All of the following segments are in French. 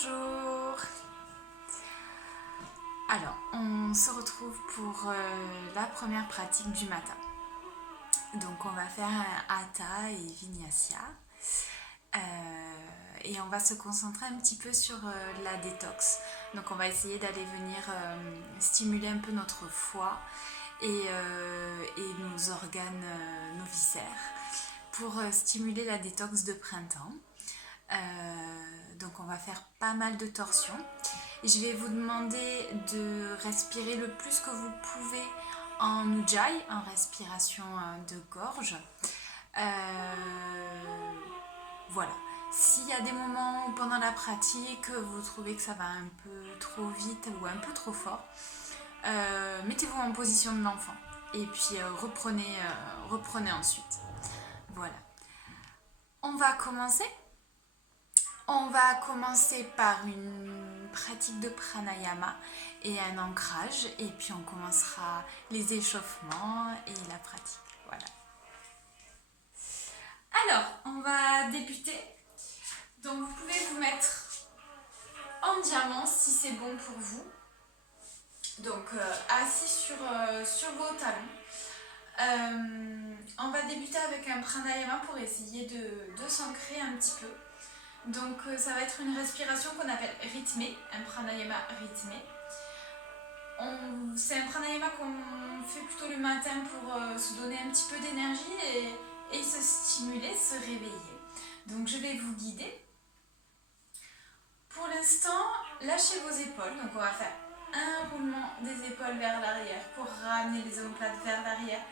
Bonjour. Alors, on se retrouve pour la première pratique du matin. Donc, on va faire un Hatha et Vinyasa. Et on va se concentrer un petit peu sur la détox. Donc, on va essayer d'aller venir stimuler un peu notre foie et nos organes, nos viscères, pour stimuler la détox de printemps. Donc on va faire pas mal de torsions. Et je vais vous demander de respirer le plus que vous pouvez en Ujjayi, en respiration de gorge. Voilà. S'il y a des moments où pendant la pratique vous trouvez que ça va un peu trop vite ou un peu trop fort, mettez-vous en position de l'enfant et puis reprenez ensuite. Voilà. On va commencer. On va commencer par une pratique de pranayama et un ancrage, et puis on commencera les échauffements et la pratique. Voilà. Alors, on va débuter. Donc, vous pouvez vous mettre en diamant si c'est bon pour vous. Donc, assis sur vos talons. On va débuter avec un pranayama pour essayer de s'ancrer un petit peu. Donc ça va être une respiration qu'on appelle rythmée, un pranayama rythmé. C'est un pranayama qu'on fait plutôt le matin pour se donner un petit peu d'énergie et se stimuler, se réveiller. Donc je vais vous guider. Pour l'instant, lâchez vos épaules. Donc on va faire un roulement des épaules vers l'arrière pour ramener les omoplates vers l'arrière.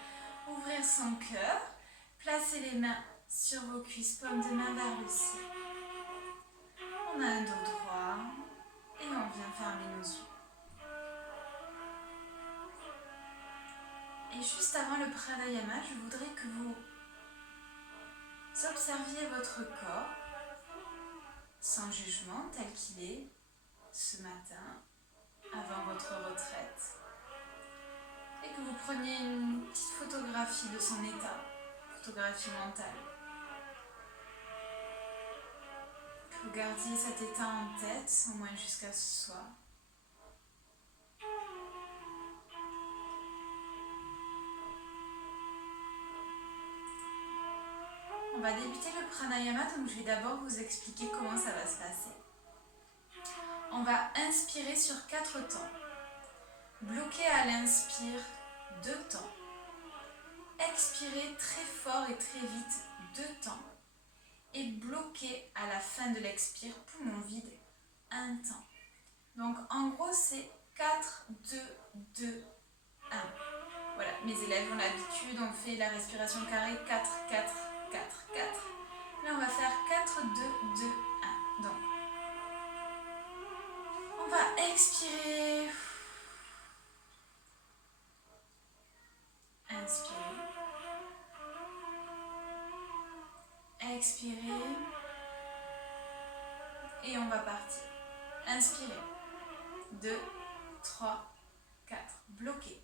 Ouvrir son cœur. Placez les mains sur vos cuisses, paumes de main vers le ciel. On a un dos droit et on vient fermer nos yeux. Et juste avant le pranayama, je voudrais que vous observiez votre corps sans jugement tel qu'il est ce matin, avant votre retraite. Et que vous preniez une petite photographie de son état, photographie mentale. Que vous gardiez cet état en tête, au moins jusqu'à ce soir. On va débuter le pranayama, donc je vais d'abord vous expliquer comment ça va se passer. On va inspirer sur 4 temps. Bloquer à l'inspire 2 temps. Expirer très fort et très vite 2 temps. Et bloquer à la fin de l'expire, poumon vide, 1 temps. Donc en gros c'est 4, 2, 2, 1. Voilà, mes élèves ont l'habitude, on fait la respiration carrée 4, 4, 4, 4. Là on va faire 4, 2, 2, 1. Donc on va expirer. Inspirer. Expirer. Et on va partir. Inspirer. 2, 3, 4. Bloquer.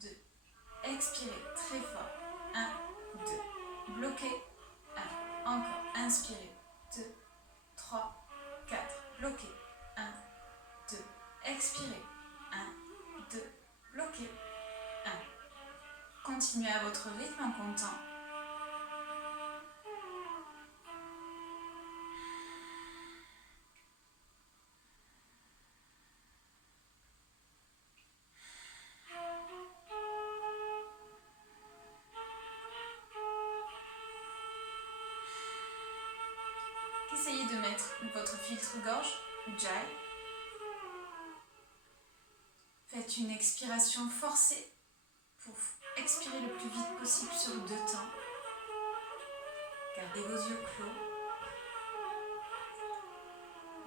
2. Expirer très fort. 1, 2. Bloquer. 1. Encore. Inspirer. 2, 3, 4. Bloquer. 1, 2. Expirer. 1, 2. Bloquer. 1. Continuez à votre rythme en comptant. Essayez de mettre votre filtre-gorge, Ujjayi. Faites une expiration forcée pour expirer le plus vite possible sur 2 temps. Gardez vos yeux clos.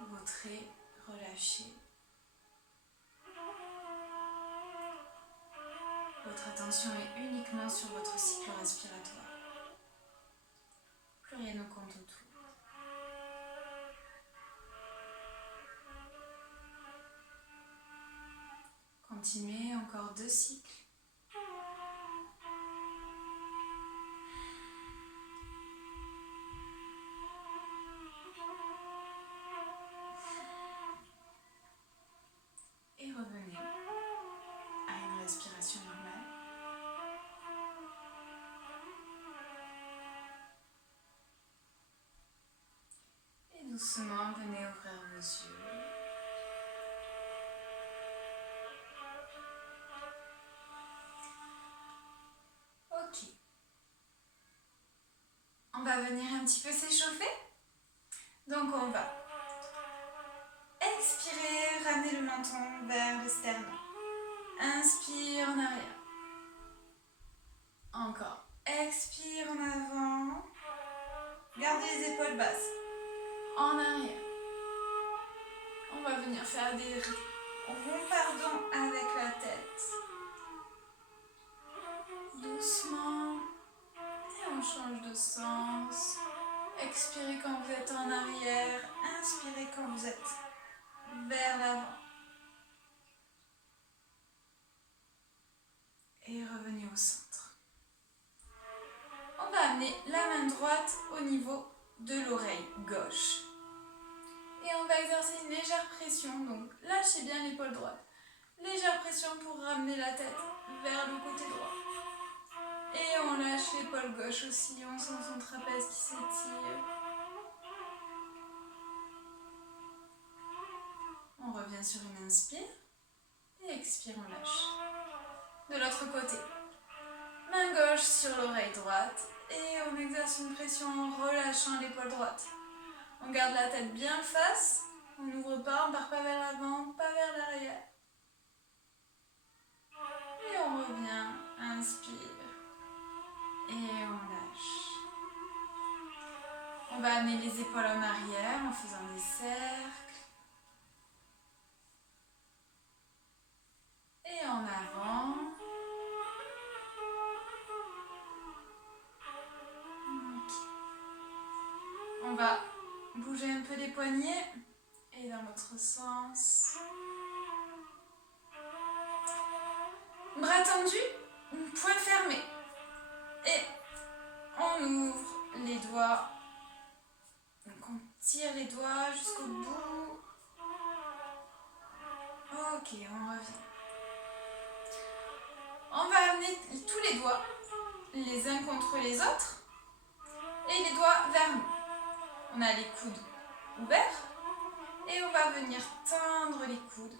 Vos traits relâchés. Votre attention est uniquement sur votre cycle respiratoire. Plus rien ne compte autour. Continuez, encore 2 cycles. Doucement, venez ouvrir vos yeux. Ok. On va venir un petit peu s'échauffer. Donc on va expirer, ramener le menton vers le sternum. Inspire en arrière. Encore. Expire en avant. Gardez les épaules basses. En arrière. On va venir faire des ronds pardon avec la tête. Doucement. Et on change de sens. Expirez quand vous êtes en arrière. Inspirez quand vous êtes vers l'avant. Et revenez au centre. On va amener la main droite au niveau de l'oreille gauche. Et on va exercer une légère pression. Donc lâchez bien l'épaule droite. Légère pression pour ramener la tête vers le côté droit. Et on lâche l'épaule gauche aussi. On sent son trapèze qui s'étire. On revient sur une inspire. Et expire, on lâche. De l'autre côté. Main gauche sur l'oreille droite. Et on exerce une pression en relâchant l'épaule droite. On garde la tête bien face. On n'ouvre pas, on ne part pas vers l'avant, pas vers l'arrière. Et on revient. Inspire. Et on lâche. On va amener les épaules en arrière en faisant des cercles. Et en avant. Okay. On va bouger un peu les poignets. Et dans l'autre sens. Bras tendus, poings fermés. Et on ouvre les doigts. Donc on tire les doigts jusqu'au bout. Ok, on revient. On va amener tous les doigts les uns contre les autres et les doigts vers nous. On a les coudes ouverts et on va venir tendre les coudes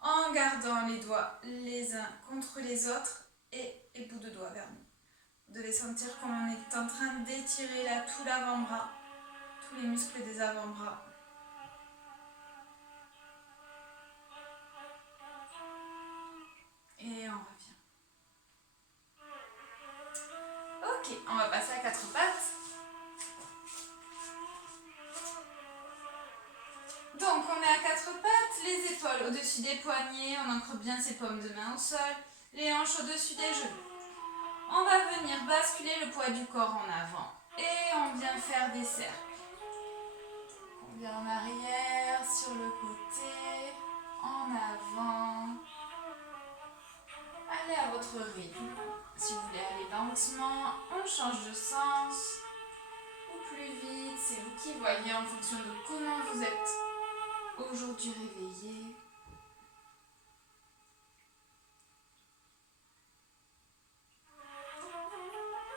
en gardant les doigts les uns contre les autres et les bouts de doigts vers nous. Vous devez sentir qu'on est en train d'étirer là tout l'avant-bras, tous les muscles des avant-bras. Et on revient. Ok, on va passer à quatre pattes. Donc on est à quatre pattes, les épaules au-dessus des poignets, on ancre bien ses paumes de main au sol, les hanches au-dessus des genoux. On va venir basculer le poids du corps en avant et on vient faire des cercles. On vient en arrière, sur le côté, en avant. Allez à votre rythme. Si vous voulez aller lentement, on change de sens. Ou plus vite, c'est vous qui voyez en fonction de comment vous êtes aujourd'hui réveillé.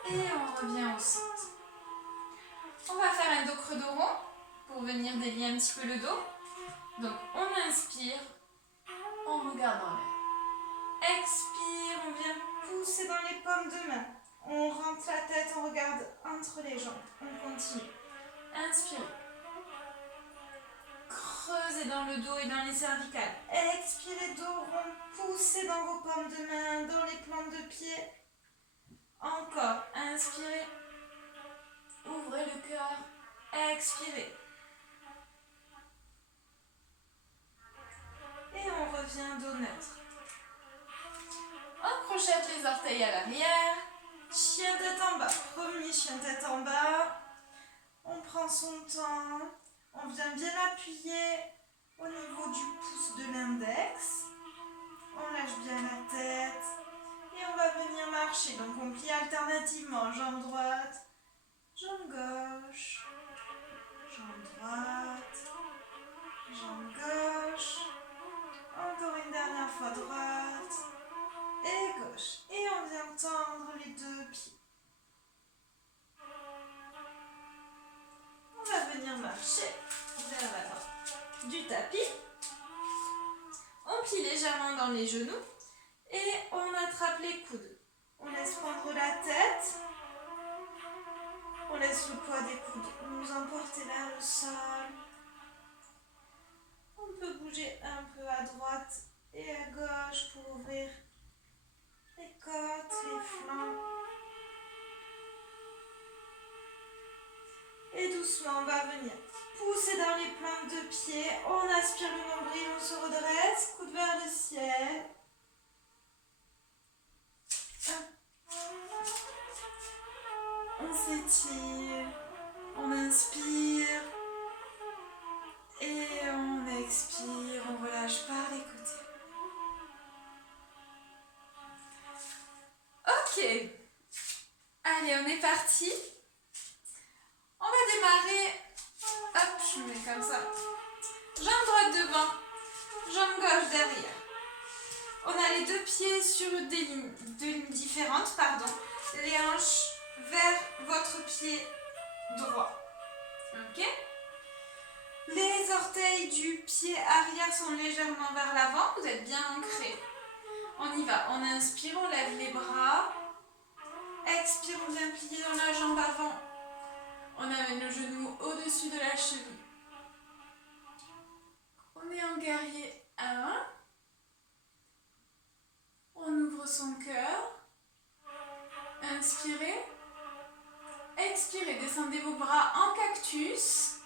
Et on revient au centre. On va faire un dos creux dos rond pour venir délier un petit peu le dos. Donc on inspire, on regarde en l'air. Expire, on vient pousser dans les paumes de main. On rentre la tête, on regarde entre les jambes. On continue. Inspire. Creusez dans le dos et dans les cervicales. Expirez, dos rond, poussez dans vos paumes de main, dans les plantes de pied. Encore, inspirez. Ouvrez le cœur. Expirez. Et on revient dos neutre. On crochette les orteils à l'arrière. Chien tête en bas. Premier chien tête en bas. On prend son temps. On vient bien appuyer au niveau du pouce de l'index. On lâche bien la tête. Et on va venir marcher. Donc on plie alternativement. Jambe droite, jambe gauche, jambe droite, jambe gauche. Encore une dernière fois droite et gauche. Et on vient tendre les deux pieds. On va venir marcher du tapis. On plie légèrement dans les genoux et on attrape les coudes. On laisse prendre la tête. On laisse le poids des coudes nous emporter vers le sol. On peut bouger un peu à droite et à gauche pour ouvrir les côtes, les flancs. Et doucement, on va venir pousser dans les plantes de pied. On aspire le nombril, on se redresse, coude vers le ciel. On s'étire, on inspire et on expire, on relâche par les côtés. Ok, allez, on est parti. On va démarrer, hop, je mets comme ça. Jambe droite devant, jambe gauche derrière. On a les deux pieds sur deux lignes différentes, pardon. Les hanches vers votre pied droit. Ok? Les orteils du pied arrière sont légèrement vers l'avant. Vous êtes bien ancrés. On y va. On inspire, on lève les bras. Expire, on vient plier dans la jambe avant. On amène le genou au-dessus de la cheville. On est en guerrier 1. On ouvre son cœur. Inspirez. Expirez, descendez vos bras en cactus.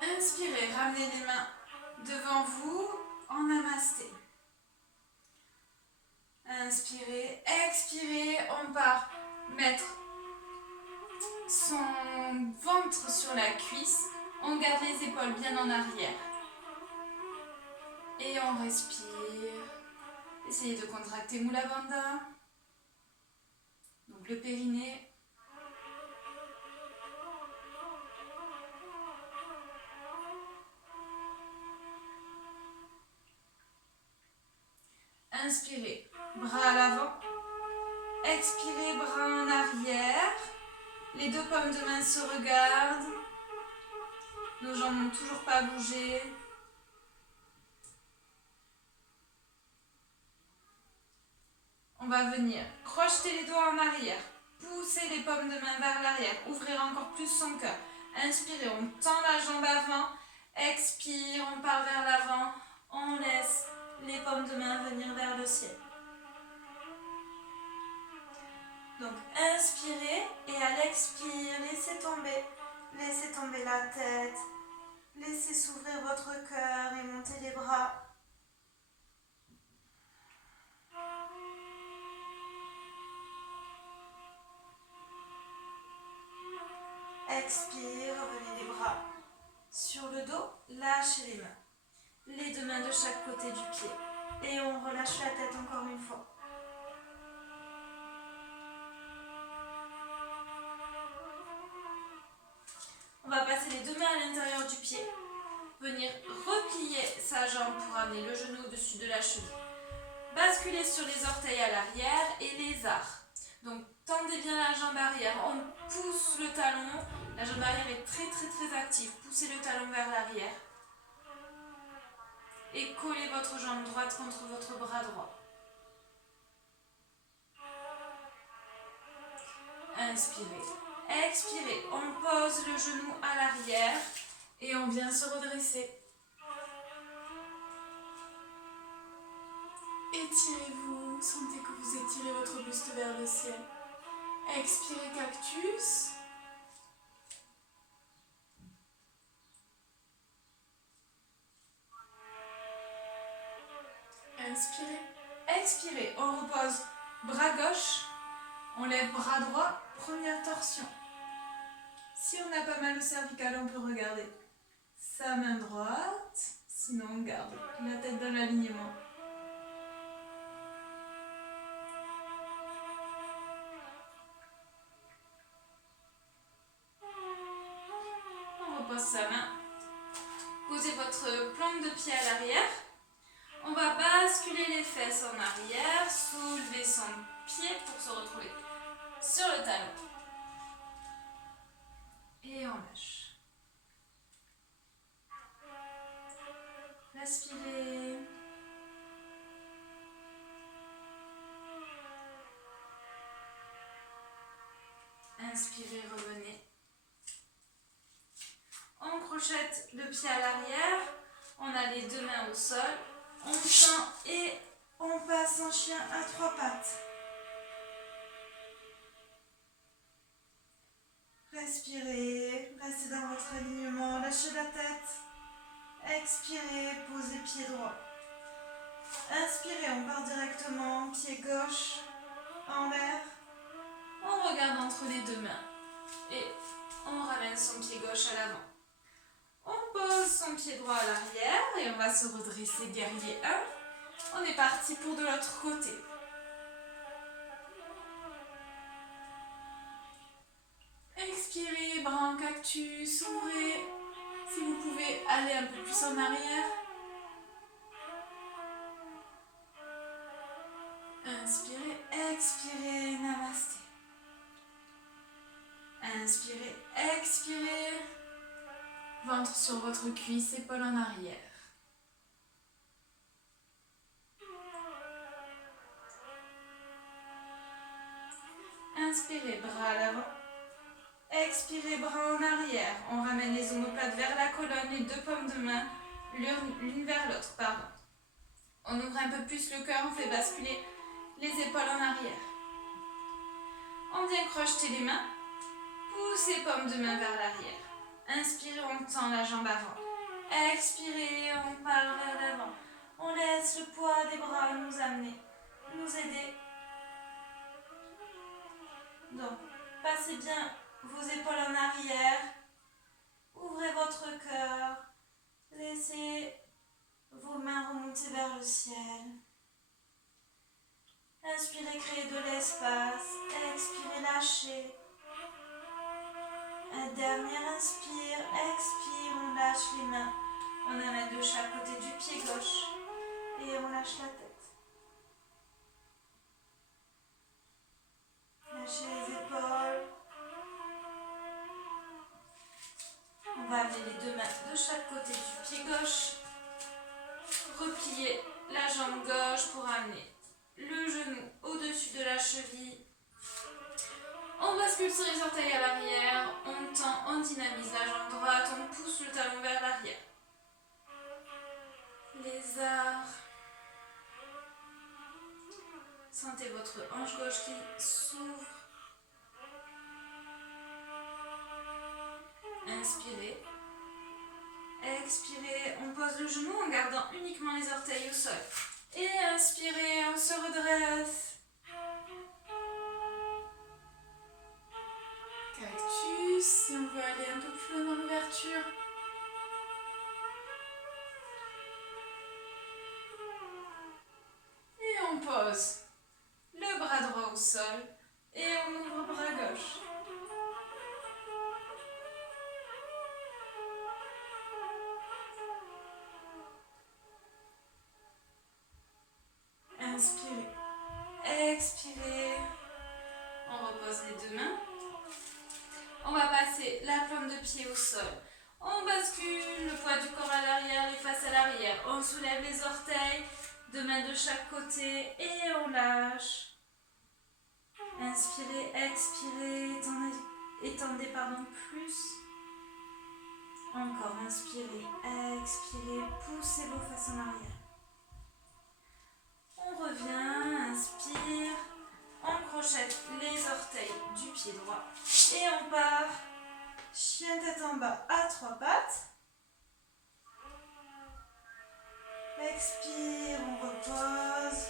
Inspirez, ramenez les mains devant vous en namasté. Inspirez, expirez, on part mettre son ventre sur la cuisse, on garde les épaules bien en arrière. Et on respire. Essayez de contracter Mula Bandha. Donc le périnée. Inspirez, bras à l'avant. Expirez, bras en arrière. Les deux paumes de main se regardent. Nos jambes n'ont toujours pas bougé. On va venir crocheter les doigts en arrière. Pousser les paumes de main vers l'arrière. Ouvrir encore plus son cœur. Inspirez, on tend la jambe avant. Expire, on part vers l'avant. On laisse les paumes de main venir vers le ciel. Donc inspirez et à l'expire, laissez tomber la tête, laissez s'ouvrir votre cœur et monter les bras. Expire, revenez les bras sur le dos, lâchez les mains. Les deux mains de chaque côté du pied. Et on relâche la tête encore une fois. On va passer les deux mains à l'intérieur du pied. Venir replier sa jambe pour amener le genou au-dessus de la cheville. Basculer sur les orteils à l'arrière et les arcs. Donc tendez bien la jambe arrière. On pousse le talon. La jambe arrière est très active. Poussez le talon vers l'arrière. Et collez votre jambe droite contre votre bras droit. Inspirez. Expirez. On pose le genou à l'arrière et on vient se redresser. Étirez-vous. Sentez que vous étirez votre buste vers le ciel. Expirez cactus. Inspirez. Expirez. On repose bras gauche. On lève bras droit. Première torsion. Si on n'a pas mal au cervical, on peut regarder sa main droite. Sinon, on garde la tête dans l'alignement. On repose sa main. Posez votre plante de pied à l'arrière. On va basculer les fesses en arrière, soulever son pied pour se retrouver sur le talon. Et on lâche. Respirez. Inspirez, revenez. On crochette le pied à l'arrière. On a les deux mains au sol. On tend et on passe en chien à 3 pattes. Respirez, restez dans votre alignement, lâchez la tête. Expirez, posez pied droit. Inspirez, on part directement, pied gauche en l'air. On regarde entre les deux mains et on ramène son pied gauche à l'avant. On pose son pied droit à l'arrière et on va se redresser guerrier 1. On est parti pour de l'autre côté. Expirez, bras en cactus, ouvrez. Si vous pouvez aller un peu plus en arrière. Inspirez, expirez, namasté. Inspirez, expirez. Ventre sur votre cuisse, épaule en arrière. Inspirez, bras à l'avant. Expirez, bras en arrière. On ramène les omoplates vers la colonne, les deux paumes de main, l'une vers l'autre, pardon. On ouvre un peu plus le cœur, on fait basculer les épaules en arrière. On vient crocheter les mains, poussez paumes de main vers l'arrière. Inspirez, on tend la jambe avant. Expirez, on part vers l'avant. On laisse le poids des bras nous amener, nous aider. Donc, passez bien vos épaules en arrière. Ouvrez votre cœur. Laissez vos mains remonter vers le ciel. Inspirez, créez de l'espace. Expirez, lâchez. Un dernier inspire, expire, on lâche les mains. On amène de chaque côté du pied gauche et on lâche la tête. Lâchez les épaules. On va amener les deux mains de chaque côté du pied gauche. Replier la jambe gauche pour amener le genou au-dessus de la cheville. On bascule sur les orteils à l'arrière, on tend, on dynamise la jambe droite, on pousse le talon vers l'arrière. Les arts. Sentez votre hanche gauche qui s'ouvre. Inspirez. Expirez, on pose le genou en gardant uniquement les orteils au sol. Et inspirez, on se redresse. Cactus, si on veut aller un peu plus loin dans l'ouverture. Et on pose le bras droit au sol et on ouvre le bras gauche. Inspirez, expirez. On repose les deux mains. On va passer la plante de pied au sol. On bascule le poids du corps à l'arrière, les faces à l'arrière. On soulève les orteils, deux mains de chaque côté et on lâche. Inspirez, expirez, étendez plus. Encore, inspirez, expirez, poussez vos fesses en arrière. On revient, inspire, on crochette les orteils du pied droit et on part, chien tête en bas à 3 pattes. Expire, on repose,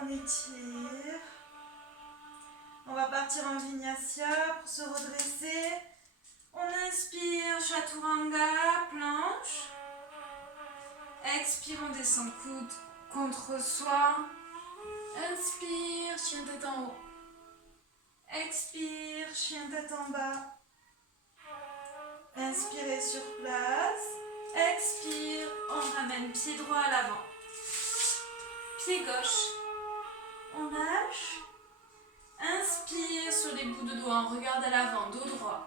on étire. On va partir en vinyasa pour se redresser. On inspire, chaturanga, planche. Expire, on descend coude contre soi. Inspire, chien tête en haut. Expire, chien tête en bas. Inspirez sur place. Expire, on ramène pied droit à l'avant. pied gauche. On lâche. Inspire sur les bouts de doigts, on regarde à l'avant, dos droit.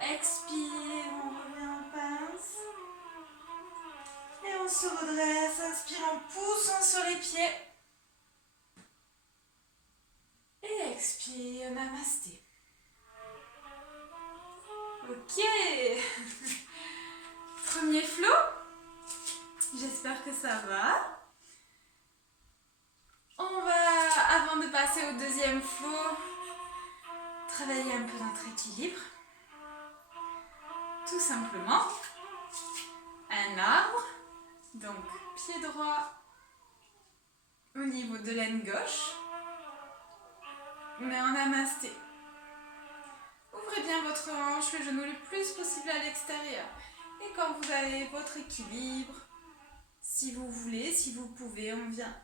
Expire, on revient en pince. Et on se redresse, inspire en poussant sur les pieds. Et expire, namasté. Ok. Premier flow. J'espère que ça va. On va, avant de passer au deuxième flow, travailler un peu notre équilibre. Tout simplement, un arbre, donc pied droit au niveau de l'aine gauche, mais en namasté. Ouvrez bien votre hanche, le genou le plus possible à l'extérieur. Et quand vous avez votre équilibre, si vous voulez, si vous pouvez, on vient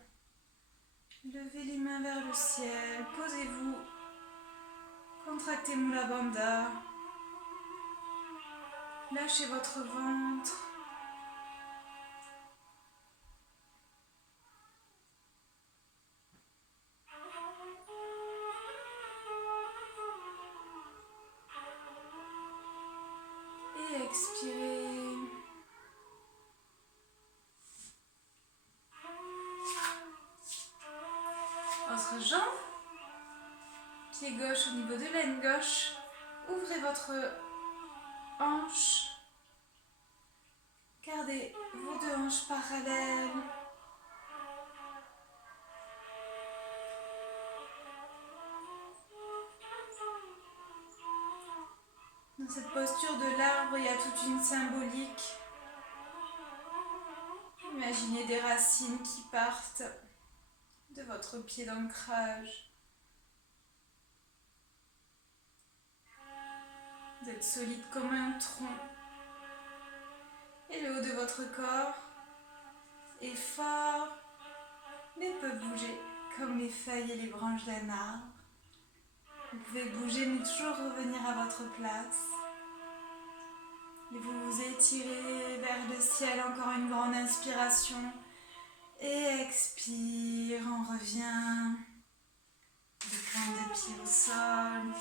lever les mains vers le ciel, posez-vous, contractez Mula Bandha, lâchez votre ventre. Et expirez. Autre jambe. Pied gauche au niveau de l'aine gauche. Ouvrez votre hanche. Gardez vos deux hanches parallèles. Dans cette posture de l'arbre, il y a toute une symbolique. Imaginez des racines qui partent de votre pied d'ancrage. Vous êtes solide comme un tronc. Et le haut de votre corps est fort, mais peut bouger comme les feuilles et les branches d'un arbre. Vous pouvez bouger mais toujours revenir à votre place. Et vous vous étirez vers le ciel, encore une grande inspiration. Et expire, on revient. Les pointes de pied au sol.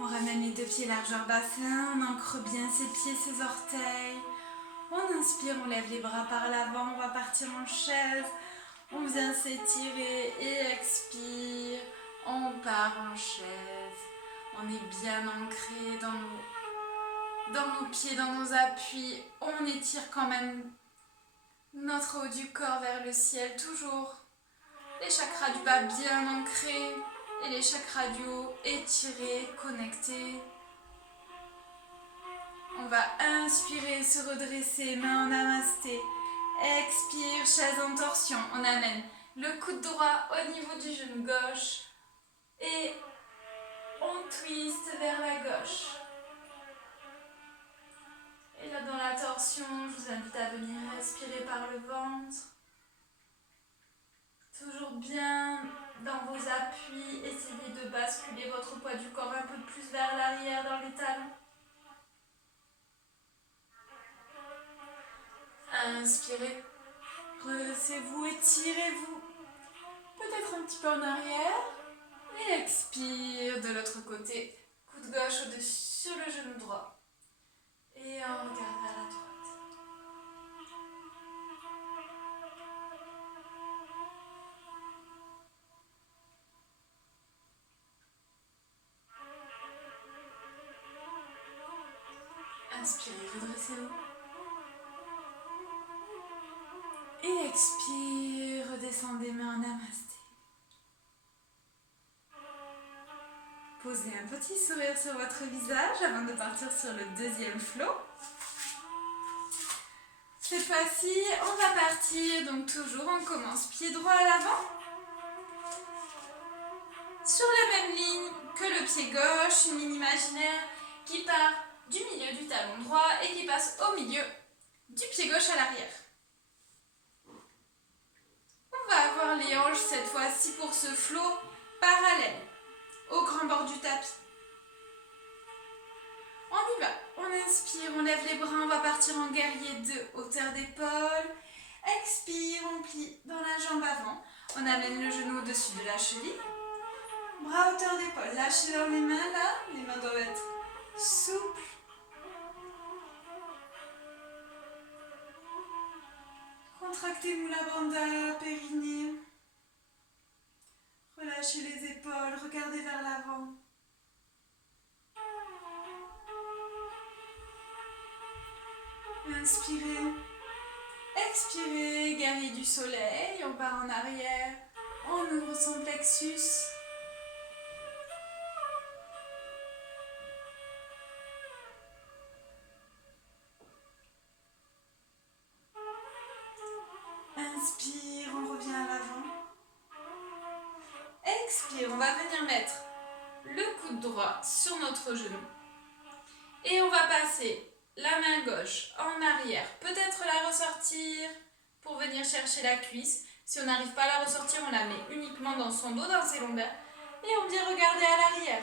On ramène les deux pieds largeur bassin, on ancre bien ses pieds, ses orteils. On inspire, on lève les bras par l'avant, on va partir en chaise. On vient s'étirer et expire. On part en chaise. On est bien ancré dans nos pieds, dans nos appuis. On étire quand même notre haut du corps vers le ciel, toujours. Les chakras du bas bien ancrés. Et les chakras du haut étirés, connectés. On va inspirer, se redresser, main en namasté. Expire, chaise en torsion. On amène le coude droit au niveau du genou gauche. Et on twist vers la gauche. Et là, dans la torsion, je vous invite à venir respirer par le ventre. Toujours bien dans vos appuis, essayez de basculer votre poids du corps un peu plus vers l'arrière dans les talons. Inspirez, redressez-vous, étirez-vous, peut-être un petit peu en arrière. Et expire de l'autre côté, coude gauche au-dessus sur le genou droit. Et on regarde vers la droite. Inspirez, redressez-vous. Et expire, redescendez main en namasté. Posez un petit sourire sur votre visage avant de partir sur le deuxième flow. Cette fois-ci, on va partir, donc toujours on commence pied droit à l'avant. Sur la même ligne que le pied gauche, une ligne imaginaire qui part du milieu du talon droit et qui passe au milieu du pied gauche à l'arrière. On va avoir les hanches cette fois-ci pour ce flow parallèle au grand bord du tapis. On y va, on On inspire, on lève les bras, on va partir en guerrier 2, hauteur d'épaule. Expire, on plie dans la jambe avant. On amène le genou au-dessus de la cheville. Bras hauteur d'épaule, lâchez dans les mains là. Les mains doivent être souples. Contractez Mula Bandha, périnée. Relâchez les épaules, regardez vers l'avant. Inspirez. Expirez, guerrier du soleil, on part en arrière. On ouvre son plexus. Inspire, on revient à l'avant. Expire, on va venir mettre le coude droit sur notre genou. Et on va passer la main gauche en arrière. Peut-être la ressortir pour venir chercher la cuisse. Si on n'arrive pas à la ressortir, on la met uniquement dans son dos, dans ses lombaires. Et on vient regarder à l'arrière.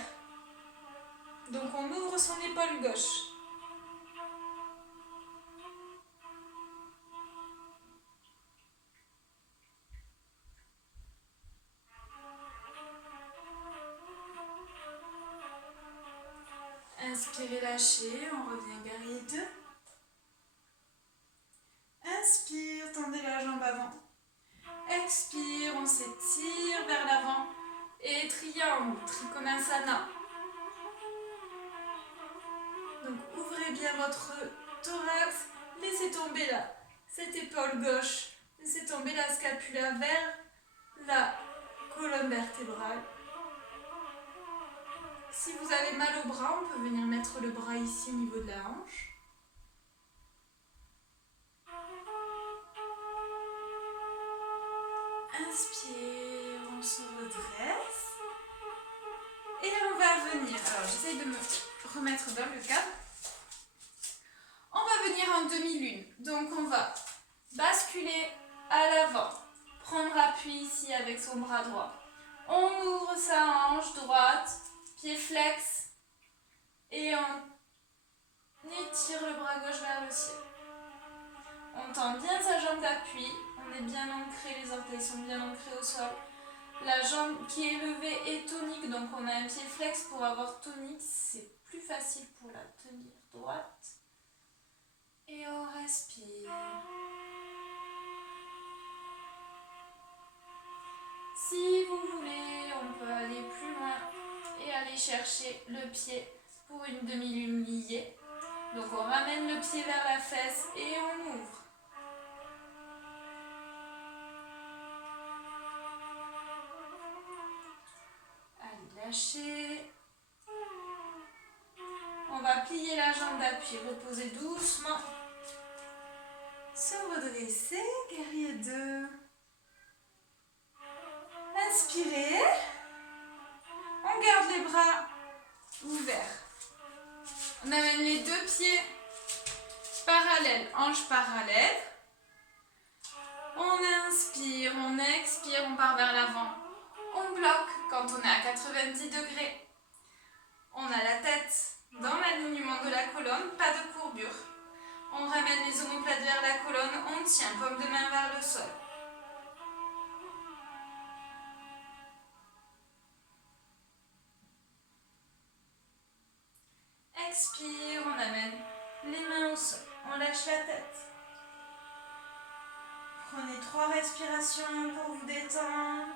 Donc on ouvre son épaule gauche. Inspirez, lâchez, on revient guerrier 2. Inspire, tendez la jambe avant. Expire, on s'étire vers l'avant. Et triangle, Trikonasana. Donc ouvrez bien votre thorax, laissez tomber là, cette épaule gauche, laissez tomber la scapula vers la colonne vertébrale. Si vous avez mal au bras, on peut venir mettre le bras ici au niveau de la hanche. Inspire, on se redresse. Et on va venir, alors j'essaie de me remettre dans le cadre. On va venir en demi-lune. Donc on va basculer à l'avant. Prendre appui ici avec son bras droit. On ouvre sa hanche droite, pied flex. Et on étire le bras gauche vers le ciel. On tend bien sa jambe d'appui. On est bien ancré, les orteils sont bien ancrés au sol. La jambe qui est levée est tonique, donc on a un pied flex pour avoir tonique. C'est plus facile pour la tenir droite. Et on respire. Si vous voulez, on peut aller plus loin et aller chercher le pied pour une demi-lune liée. Donc on ramène le pied vers la fesse et on ouvre. Allez, lâchez. On va plier la jambe d'appui, reposer doucement. Se redresser, guerrier 2. Inspirez. On garde les bras ouverts. On amène les deux pieds parallèles, hanches parallèles. On inspire, on expire, on part vers l'avant. On bloque quand on est à 90 degrés. On a la tête dans l'alignement de la colonne, pas de courbure. On ramène les omoplates vers la colonne, on tient, paume de main vers le sol. Expire, on amène les mains au sol, on lâche la tête. Prenez 3 respirations pour vous détendre.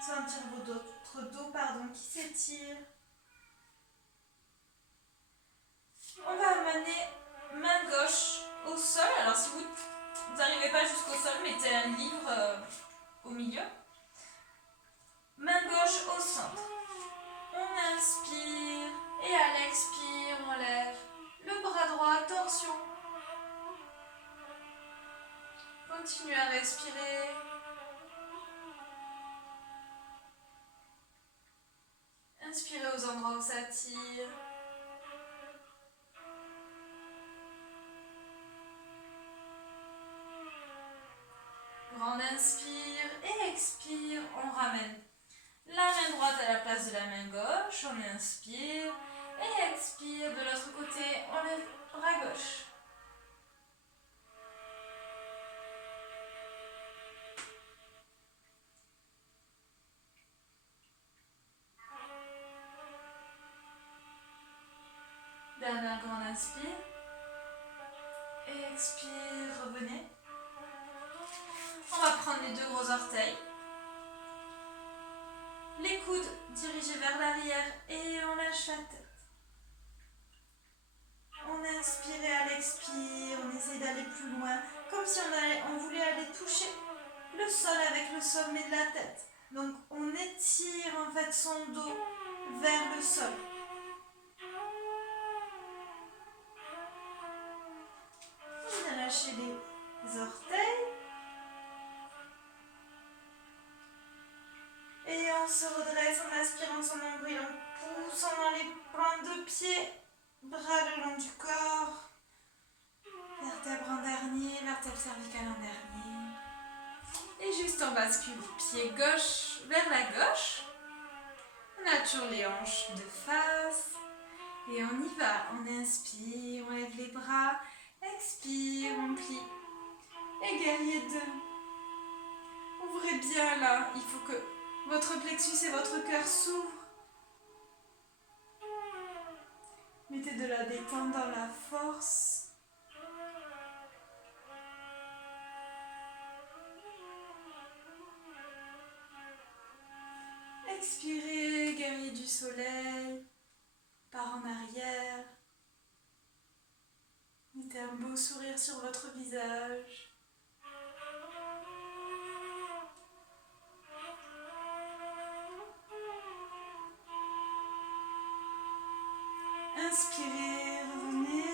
Sentir votre dos qui s'étire. On va amener main gauche au sol. Alors si vous n'arrivez pas jusqu'au sol, mettez un livre au milieu. Main gauche au centre. On inspire et à l'expire, on lève le bras droit, torsion. Continuez à respirer. Inspirez aux endroits où ça tire. Grande inspire et expire, on ramène la main droite à la place de la main gauche, on inspire et expire de l'autre côté, on lève Prenez un grand inspire. Expire, revenez. On va prendre les 2 gros orteils. Les coudes dirigés vers l'arrière et on lâche la tête. On inspire et à l'expire, on essaye d'aller plus loin, comme si on voulait aller toucher le sol avec le sommet de la tête. Donc on étire en fait son dos vers le sol. On vient lâcher les orteils. Et on se redresse en aspirant son nombril, en poussant dans les pointes de pied, bras le long du corps, vertèbre en dernier, vertèbre cervicale en dernier. Et juste on bascule pied gauche vers la gauche. On a toujours les hanches de face. Et on y va, on inspire, on lève les bras, expire, on plie. Et guerrier 2. Ouvrez bien là, il faut que votre plexus et votre cœur s'ouvrent. Mettez de la détente dans la force. Expirez, guerrier du soleil. Par en arrière. Mettez un beau sourire sur votre visage. Inspirez, revenez.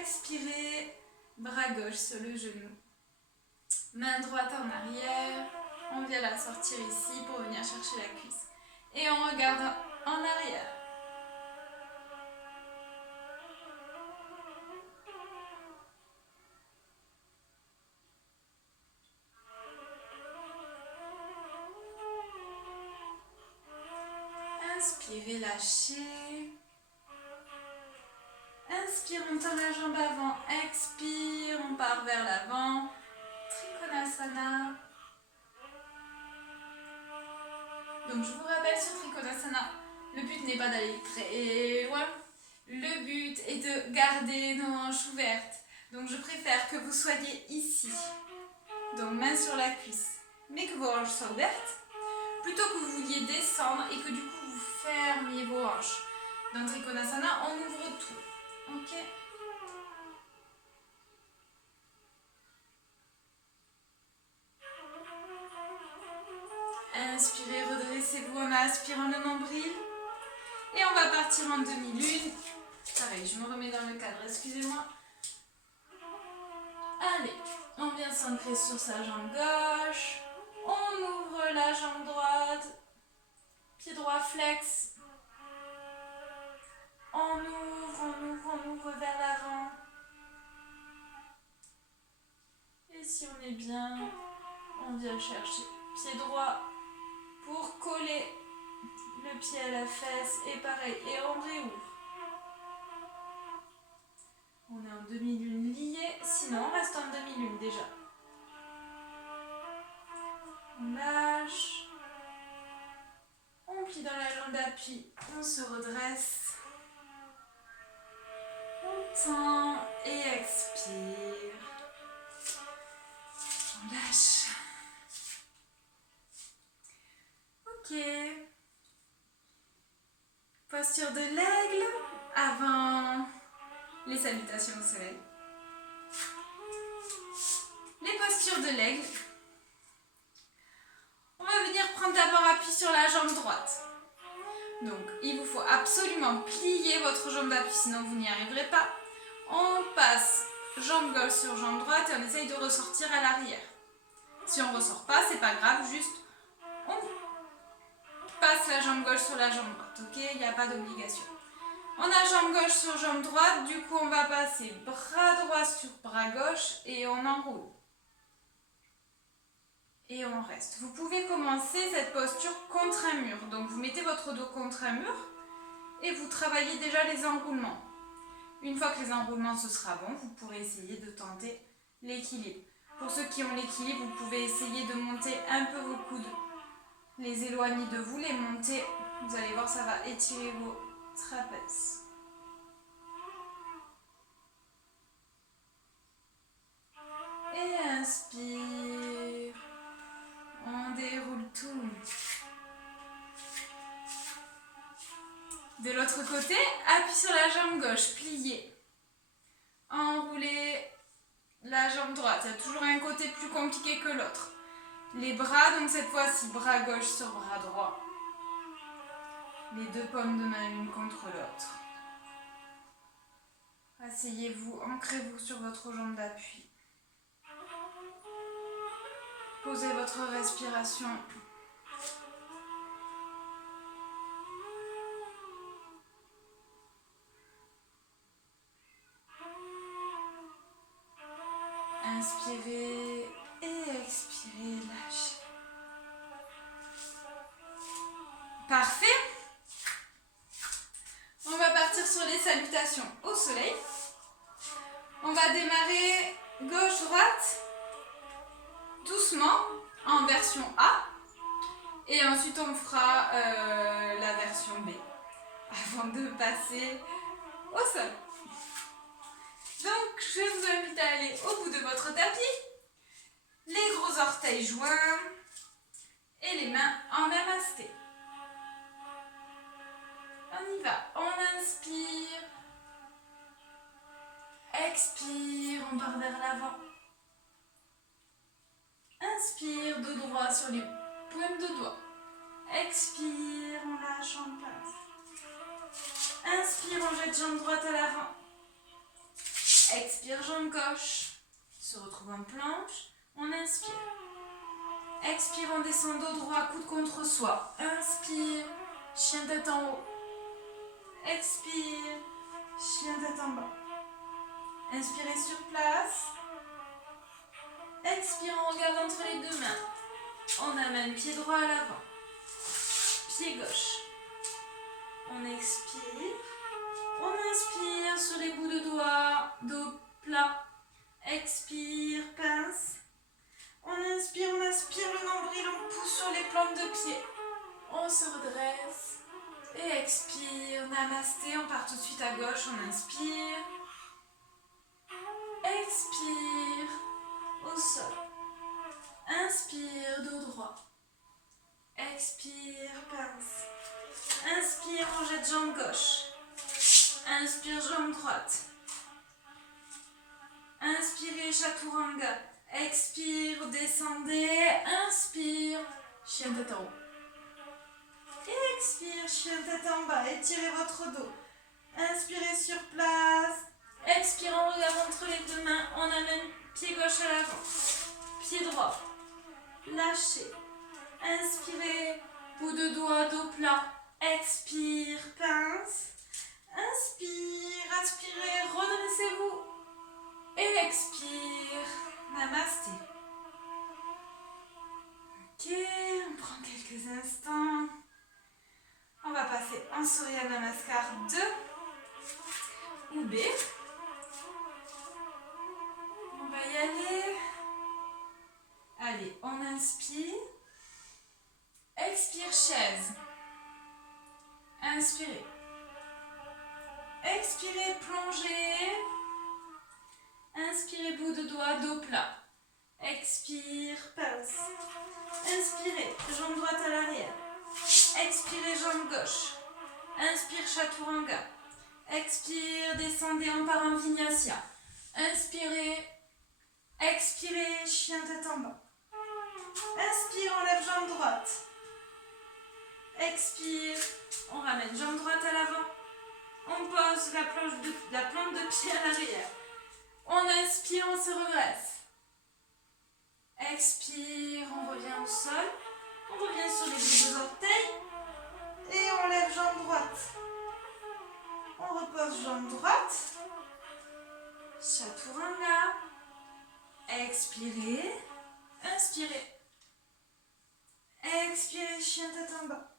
Expirez, bras gauche sur le genou. Main droite en arrière. On vient la sortir ici pour venir chercher la cuisse. Et on regarde en arrière. Inspirez, lâchez. Inspire, on tend la jambe avant. Expire, on part vers l'avant. Trikonasana. Donc je vous rappelle sur Trikonasana, le but n'est pas d'aller très loin. Le but est de garder nos hanches ouvertes. Donc je préfère que vous soyez ici. Donc main sur la cuisse. Mais que vos hanches soient ouvertes. Plutôt que vous vouliez descendre et que du coup vous fermiez vos hanches. Dans Trikonasana, on ouvre tout. Ok ? Inspirez, redressez-vous en aspirant le nombril. Et on va partir en demi-lune. Pareil, je me remets dans le cadre, excusez-moi. Allez, on vient s'ancrer sur sa jambe gauche. On ouvre la jambe droite. Pied droit flex. On ouvre vers l'avant. Et si on est bien, on vient chercher pied droit pour coller le pied à la fesse. Et pareil, et on réouvre. On est en demi-lune liée, sinon on reste en demi-lune déjà. On lâche. On plie dans la jambe d'appui, on se redresse. On tend et expire. On lâche. Ok. Posture de l'aigle avant les salutations au soleil. Les postures de l'aigle. On va venir prendre d'abord appui sur la jambe droite. Donc, il vous faut absolument plier votre jambe d'appui, sinon vous n'y arriverez pas. On passe jambe gauche sur jambe droite et on essaye de ressortir à l'arrière. Si on ne ressort pas, c'est pas grave, juste on passe la jambe gauche sur la jambe droite, ok? Il n'y a pas d'obligation. On a jambe gauche sur jambe droite, du coup on va passer bras droit sur bras gauche et on enroule. Et on reste. Vous pouvez commencer cette posture contre un mur. Donc vous mettez votre dos contre un mur et vous travaillez déjà les enroulements. Une fois que les enroulements ce sera bon, vous pourrez essayer de tenter l'équilibre. Pour ceux qui ont l'équilibre, vous pouvez essayer de monter un peu vos coudes. Les éloigner de vous, les monter. Vous allez voir, ça va étirer vos trapèzes. De l'autre côté, appui sur la jambe gauche, pliez. Enroulez la jambe droite. Il y a toujours un côté plus compliqué que l'autre. Les bras, donc cette fois-ci, bras gauche sur bras droit. Les deux paumes de main l'une contre l'autre. Asseyez-vous, ancrez-vous sur votre jambe d'appui. Posez votre respiration. Inspirez et expirez, lâchez. Parfait. On va partir sur les salutations au soleil. On va démarrer gauche-droite, doucement, en version A. Et ensuite, on fera la version B, avant de passer au sol. Donc, je vous invite à aller au bout de votre tapis, les gros orteils joints et les mains en namasté. On y va, on inspire, expire, on part vers l'avant. Inspire, dos droit sur les pointes de doigts. Expire, on lâche en place. Inspire, on jette jambe droite à l'avant. Expire, jambe gauche. Se retrouve en planche. On inspire. Expire, on descend dos droit, coude contre soi. Inspire, chien tête en haut. Expire, chien tête en bas. Inspirez sur place. Expire, on regarde entre les deux mains. On amène pied droit à l'avant. Pied gauche. On expire. On inspire sur les bouts de doigts, dos plat. Expire, pince. On inspire le nombril, on pousse sur les plantes de pied. On se redresse. Et expire, namasté, on part tout de suite à gauche, on inspire. Expire, au sol. Inspire, dos droit. Expire, pince. Inspire, on jette jambe gauche. Inspire, jambe droite. Inspirez, chaturanga. Expire, descendez. Inspire, chien tête en haut. Expire, chien tête en bas. Étirez votre dos. Inspirez sur place. Expire, on regarde entre les deux mains. On amène pied gauche à l'avant. Pied droit. Lâchez. Inspirez, bout de doigt, dos plat. Expire, pince. Inspire, aspirez, redressez-vous. Et expire, namasté. Ok, on prend quelques instants. On va passer en Surya Namaskar 2 ou B. On va y aller. Allez, on inspire. Expire, chaise. Inspirez. Expirez, plongez. Inspirez, bout de doigt, dos plat. Expire, pince. Inspirez, jambe droite à l'arrière. Expirez, jambe gauche. Inspire, chaturanga. Expire, descendez, on part en vinyasa. Inspirez. Expirez, chien tête en bas. Inspire, on lève jambe droite. Expire, on ramène jambe droite à l'avant. On pose la plante de pied à l'arrière. On inspire, on se redresse. Expire, on revient au sol. On revient sur les deux orteils. Et on lève jambe droite. On repose jambe droite. Chaturanga. Expirez. Inspirez. Expirez, chien tête en bas.